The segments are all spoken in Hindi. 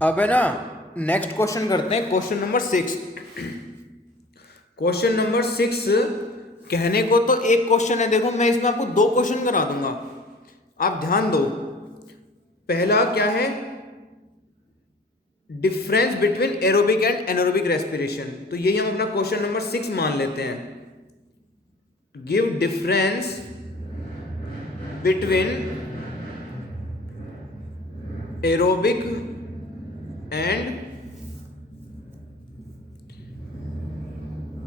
अब है ना, नेक्स्ट क्वेश्चन करते हैं, क्वेश्चन नंबर 6। क्वेश्चन नंबर 6 कहने को तो एक क्वेश्चन है, देखो मैं इसमें आपको दो क्वेश्चन करा दूंगा, आप ध्यान दो। पहला क्या है, difference between aerobic and anaerobic respiration, तो यही हम अपना क्वेश्चन नंबर 6 मान लेते हैं। Give difference between aerobic and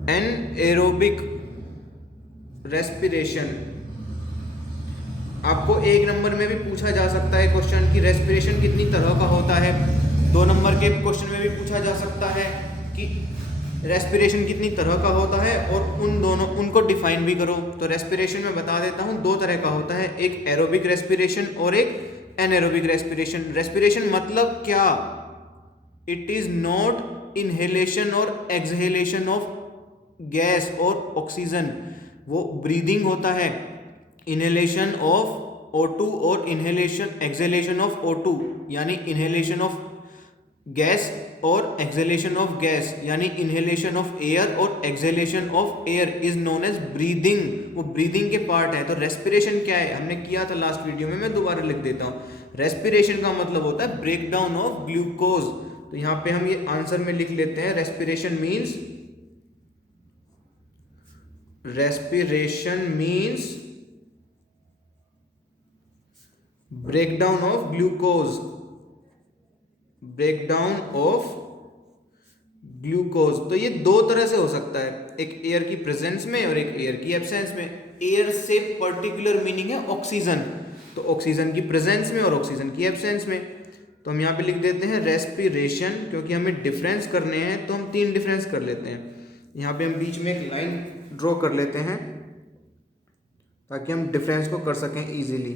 anaerobic respiration. आपको एक नंबर में भी पूछा जा सकता है क्वेश्चन कि रेस्पिरेशन कितनी तरह का होता है, 2 नंबर के क्वेश्चन में भी पूछा जा सकता है कि रेस्पिरेशन कितनी तरह का होता है, और उनको डिफाइन भी करो। तो रेस्पिरेशन में बता देता हूँ, 2 तरह का होता है, एक एरोबिक रेस्पिरेशन और एक एनएरोबिक रेस्पिरेशन। रेस्पिरेशन मतलब क्या, इट इज नॉट इनहेलेशन और एक्सहेलेशन ऑफ गैस और ऑक्सीजन, वो ब्रीदिंग होता है। इनहेलेशन ऑफ O2 और इनहेलेशन एक्सहेलेशन ऑफ O2 यानी इनहेलेशन ऑफ गैस और एक्सहेलेशन ऑफ गैस यानी इनहेलेशन ऑफ एयर और exhalation of air is known as breathing, वो ब्रीदिंग के पार्ट है। तो रेस्पिरेशन क्या है, हमने किया था लास्ट वीडियो में, मैं दोबारा लिख देता हूँ। रेस्पिरेशन का मतलब होता है ब्रेक डाउन ऑफ ग्लूकोज। तो यहाँ पे हम ये आंसर में लिख लेते हैं, respiration means breakdown of glucose, breakdown of glucose. तो ये 2 तरह से हो सकता है, एक एयर की प्रेजेंस में और एक एयर की एब्सेंस में। एयर से पर्टिकुलर मीनिंग है ऑक्सीजन, तो ऑक्सीजन की प्रेजेंस में और ऑक्सीजन की एब्सेंस में। तो हम यहाँ पे लिख देते हैं रेस्पिरेशन, क्योंकि हमें डिफरेंस करने हैं तो हम 3 डिफरेंस कर लेते हैं। यहाँ पे हम बीच में एक लाइन ड्रॉ कर लेते हैं ताकि हम डिफरेंस को कर सकें इजीली।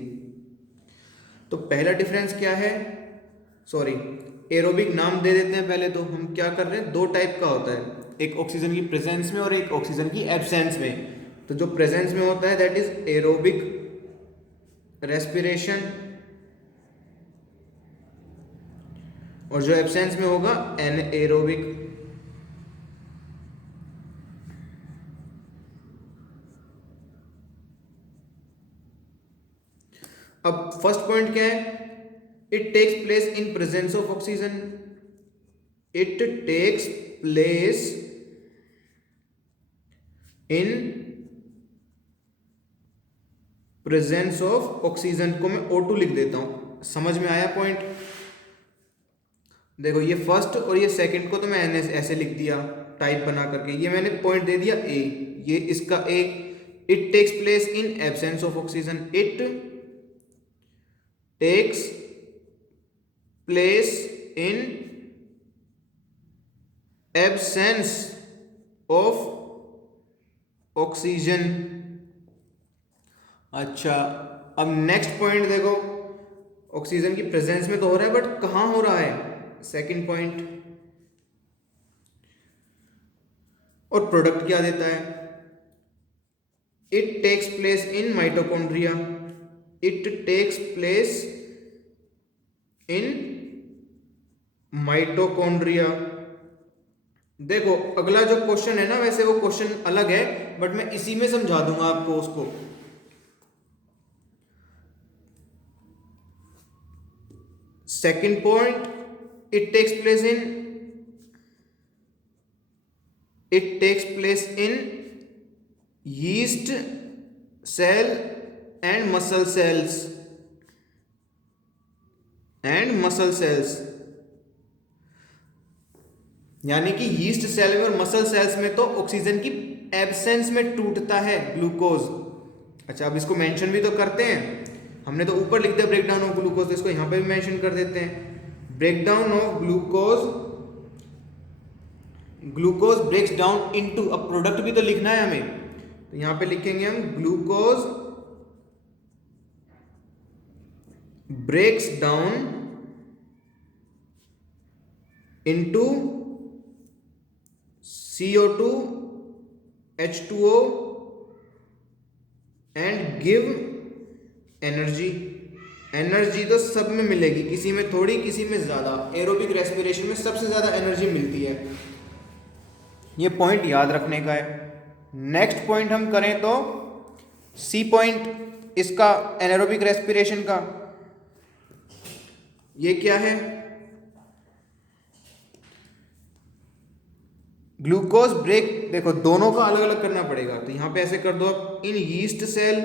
तो पहला डिफरेंस क्या है, सॉरी एरोबिक नाम दे देते हैं पहले। तो हम क्या कर रहे हैं, 2 टाइप का होता है, एक ऑक्सीजन की प्रेजेंस में और एक ऑक्सीजन की एब्सेंस में। तो जो प्रेजेंस में होता है दैट इज एरोबिक रेस्पिरेशन, और जो एब्सेंस में होगा एनएरोबिक। अब फर्स्ट पॉइंट क्या है, it takes place in presence of oxygen, it takes place in presence of oxygen को मैं O2 लिख देता हूं। समझ में आया पॉइंट? देखो ये फर्स्ट और ये सेकंड को तो मैं ऐसे लिख दिया टाइप बना करके, ये मैंने पॉइंट दे दिया ए, ये इसका ए। It takes place in absence of oxygen, it takes place in absence of oxygen. अच्छा, अब नेक्स्ट पॉइंट देखो, ऑक्सीजन की प्रेजेंस में तो हो रहा है बट कहां हो रहा है, सेकंड पॉइंट। और प्रोडक्ट क्या देता है, it takes place in mitochondria, it takes place in mitochondria. देखो अगला जो क्वेश्चन है ना, वैसे वो क्वेश्चन अलग है बट मैं इसी में समझा दूंगा आपको उसको। Second point, it takes place in yeast cell and muscle cells, यानी कि यीस्ट सेल में और मसल सेल्स में तो ऑक्सीजन की एब्सेंस में टूटता है ग्लूकोज। अच्छा, अब इसको मेंशन भी तो करते हैं, हमने तो ऊपर लिख दिया ब्रेकडाउन ऑफ ग्लूकोज, तो इसको यहां पे भी मेंशन कर देते हैं। Breakdown of glucose breaks down into, अब प्रोडक्ट भी तो लिखना है हमें, तो यहां पे लिखेंगे हम glucose breaks down into CO2 H2O and give energy। Energy तो सब में मिलेगी, किसी में थोड़ी किसी में ज़्यादा। एरोबिक रेस्पिरेशन में सबसे ज़्यादा एनर्जी मिलती है, ये पॉइंट याद रखने का है। नेक्स्ट पॉइंट हम करें तो सी पॉइंट इसका एनारोबिक रेस्पिरेशन का, ये क्या है? ग्लूकोज ब्रेक, देखो दोनों का अलग अलग करना पड़ेगा, तो यहां पे ऐसे कर दो आप, in yeast cell,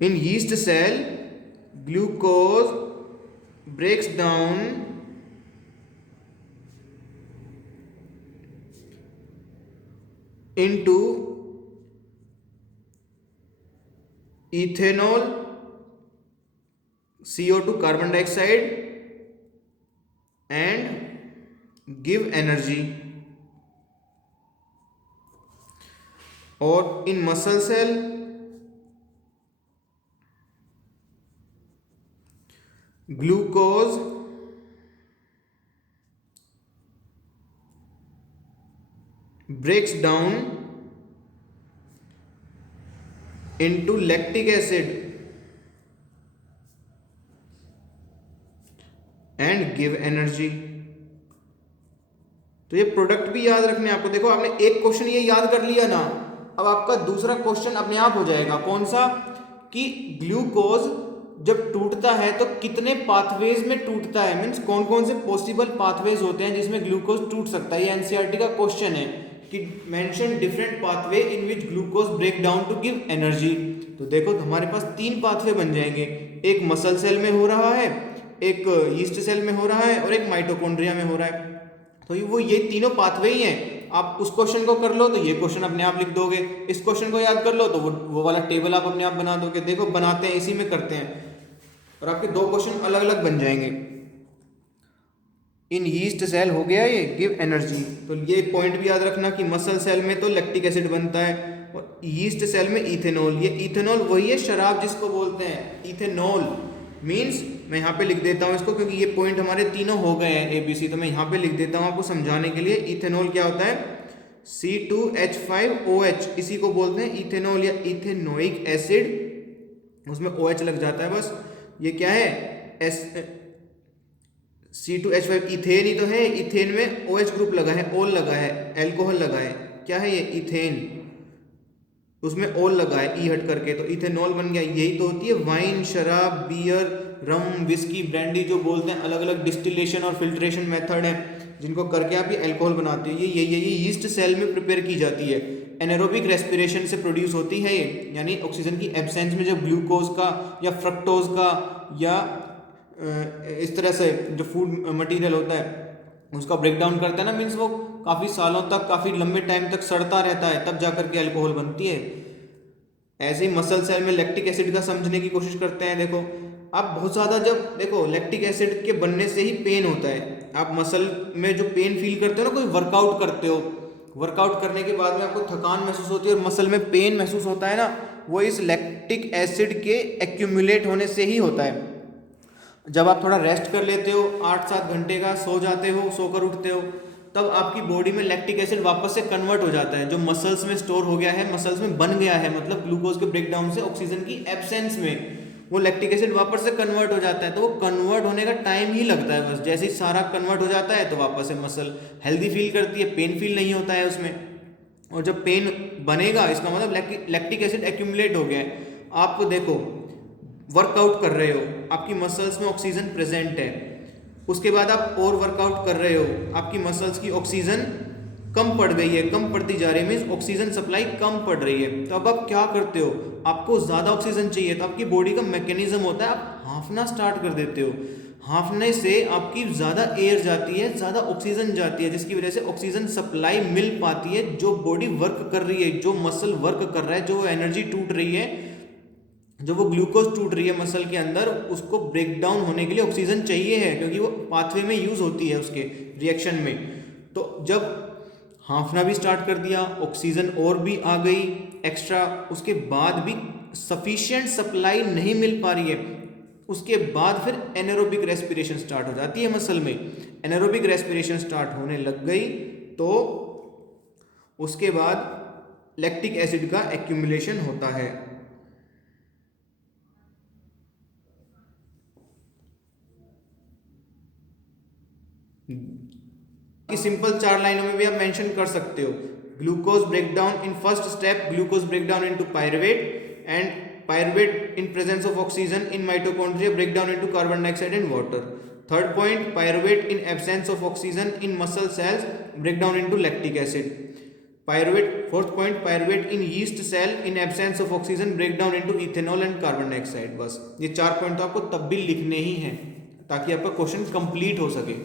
in yeast cell glucose breaks down into ethanol, CO2 carbon dioxide and give energy. और in muscle cell glucose breaks down into lactic acid and give energy. तो ये प्रोडक्ट भी याद रखने आपको। देखो आपने एक क्वेश्चन ये याद कर लिया ना, अब आपका दूसरा क्वेश्चन अपने आप हो जाएगा। कौन सा? कि ग्लूकोज जब टूटता है तो कितने पाथवेज में टूटता है, मीन्स कौन कौन से पॉसिबल पाथवेज होते हैं जिसमें ग्लूकोज टूट सकता है। ये एनसीईआरटी का क्वेश्चन है कि mention different pathway in which glucose break down to give energy. तो देखो हमारे पास 3 पाथवे बन जाएंगे, एक मसल सेल में हो रहा है, एक यीस्ट सेल में हो रहा है और एक माइटोकॉन्ड्रिया में हो रहा है। तो वो ये तीनों पाथवे ही हैं। आप उस क्वेश्चन को कर लो तो ये क्वेश्चन अपने आप लिख दोगे, इस क्वेश्चन को याद कर लो तो वो वाला टेबल आप अपने आप बना दोगे। देखो बनाते हैं, इसी में करते हैं, और आपके 2 क्वेश्चन अलग अलग बन जाएंगे। इन यीस्ट सेल हो गया ये, गिव एनर्जी। तो ये पॉइंट भी याद रखना कि मसल सेल में तो लैक्टिक एसिड बनता है और यीस्ट सेल में इथेनॉल। ये इथेनॉल वही है शराब जिसको बोलते हैं इथेनॉल। मीन्स मैं यहाँ पे लिख देता हूँ इसको, क्योंकि ये पॉइंट हमारे तीनों हो गए हैं ABC, तो मैं यहाँ पे लिख देता हूँ आपको समझाने के लिए। इथेनॉल क्या होता है? C2H5OH, इसी को बोलते हैं इथेनॉल या इथेनोइक एसिड, उसमें OH लग जाता है बस। ये क्या है? C2H5, इथेन ही तो है, इथेन में OH ग्रुप लगा है, ओल लगा है, एल्कोहल लगा है। क्या है ये? इथेन, उसमें ओल लगा है ई हट करके, तो इथेनॉल बन गया। यही तो होती है वाइन, शराब, बियर, रम, विस्की, ब्रांडी जो बोलते हैं, अलग अलग डिस्टिलेशन और फिल्ट्रेशन मेथड है जिनको करके आप ये अल्कोहल बनाते हैं। ये यीस्ट सेल में प्रिपेयर की जाती है, एनारोबिक रेस्पिरेशन से प्रोड्यूस होती है ये, यानी ऑक्सीजन की एब्सेंस में जब ग्लूकोज का या फ्रक्टोज का या इस तरह से जो फूड मटेरियल होता है उसका ब्रेक डाउन करता है ना, मीन्स वो काफ़ी सालों तक, काफ़ी लंबे टाइम तक सड़ता रहता है, तब जाकर के अल्कोहल बनती है। ऐसे ही मसल सेल में लैक्टिक एसिड का समझने की कोशिश करते हैं। देखो आप बहुत ज़्यादा, जब देखो लैक्टिक एसिड के बनने से ही पेन होता है। आप मसल में जो पेन फील करते हो ना, कोई वर्कआउट करते हो, वर्कआउट करने के बाद में आपको थकान महसूस होती है और मसल में पेन महसूस होता है ना, वो इस लैक्टिक एसिड के एक्यूमुलेट होने से ही होता है। जब आप थोड़ा रेस्ट कर लेते हो, 8-7 घंटे का सो जाते हो, सोकर उठते हो, तब आपकी बॉडी में लैक्टिक एसिड वापस से कन्वर्ट हो जाता है, जो मसल्स में स्टोर हो गया है, मसल्स में बन गया है, मतलब ग्लूकोज के ब्रेकडाउन से ऑक्सीजन की एब्सेंस में वो लैक्टिक एसिड वापस से कन्वर्ट हो जाता है। तो वो कन्वर्ट होने का टाइम ही लगता है बस, जैसे ही सारा कन्वर्ट हो जाता है तो वापस से मसल हेल्दी फील करती है, पेन फील नहीं होता है उसमें। और जब पेन बनेगा इसका मतलब लैक्टिक एसिड एक्यूमुलेट हो गया है। आप देखो वर्कआउट कर रहे हो, आपकी मसल्स में ऑक्सीजन प्रेजेंट है, उसके बाद आप और वर्कआउट कर रहे हो, आपकी मसल्स की ऑक्सीजन कम पड़ गई है, कम पड़ती जा रही है, मीन्स ऑक्सीजन सप्लाई कम पड़ रही है। तो अब आप क्या करते हो? आपको ज़्यादा ऑक्सीजन चाहिए, तो आपकी बॉडी का मैकेनिज्म होता है, आप हाँफना स्टार्ट कर देते हो। हाँफने से आपकी ज़्यादा एयर जाती है, ज़्यादा ऑक्सीजन जाती है, जिसकी वजह से ऑक्सीजन सप्लाई मिल पाती है। जो बॉडी वर्क कर रही है, जो मसल वर्क कर रहा है, जो एनर्जी टूट रही है, जो वो ग्लूकोज टूट रही है मसल के अंदर, उसको ब्रेक डाउन होने के लिए ऑक्सीजन चाहिए है, क्योंकि वो पाथवे में यूज़ होती है उसके रिएक्शन में। तो जब हाँफना भी स्टार्ट कर दिया, ऑक्सीजन और भी आ गई एक्स्ट्रा, उसके बाद भी सफिशिएंट सप्लाई नहीं मिल पा रही है, उसके बाद फिर एनारोबिक रेस्पिरेशन स्टार्ट हो जाती है मसल में। एनारोबिक रेस्पिरेशन स्टार्ट होने लग गई तो उसके बाद लैक्टिक एसिड का एक्यूमुलेशन होता है। कि सिंपल 4 लाइनों में भी आप मेंशन कर सकते हो। Glucose break down in first step, glucose break down into pyruvate and pyruvate in presence of oxygen in mitochondria break down into carbon dioxide and water. Third point, pyruvate in absence of oxygen in muscle cells break down into lactic acid. Pyruvate, fourth point, pyruvate in yeast cell in absence of oxygen break down into ethanol and carbon dioxide. बस ये 4 पॉइंट तो आपको तब भी लिखने ही हैं ताकि आपका क्वेश्चन कंप्लीट हो सके।